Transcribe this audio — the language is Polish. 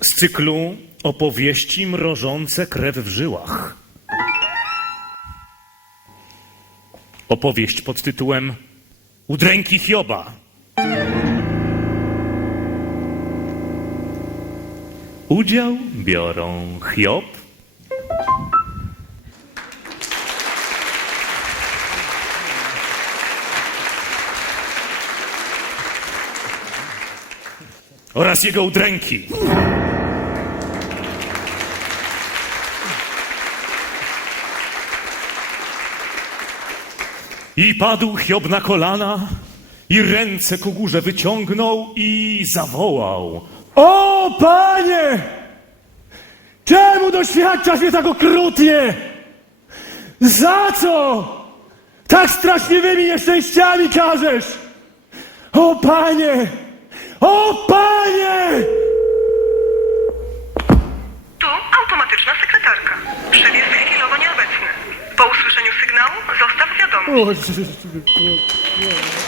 z cyklu opowieści mrożące krew w żyłach. Opowieść pod tytułem Udręki Hioba. Udział biorą Hiob, oraz jego udręki. I padł Hiob na kolana, i ręce ku górze wyciągnął i zawołał. O panie! Czemu doświadczasz mnie tak okrutnie? Za co? Tak straszliwymi nieszczęściami karzesz! O panie! O panie! Tu automatyczna sekretarka. Szef 어, 부끄러워.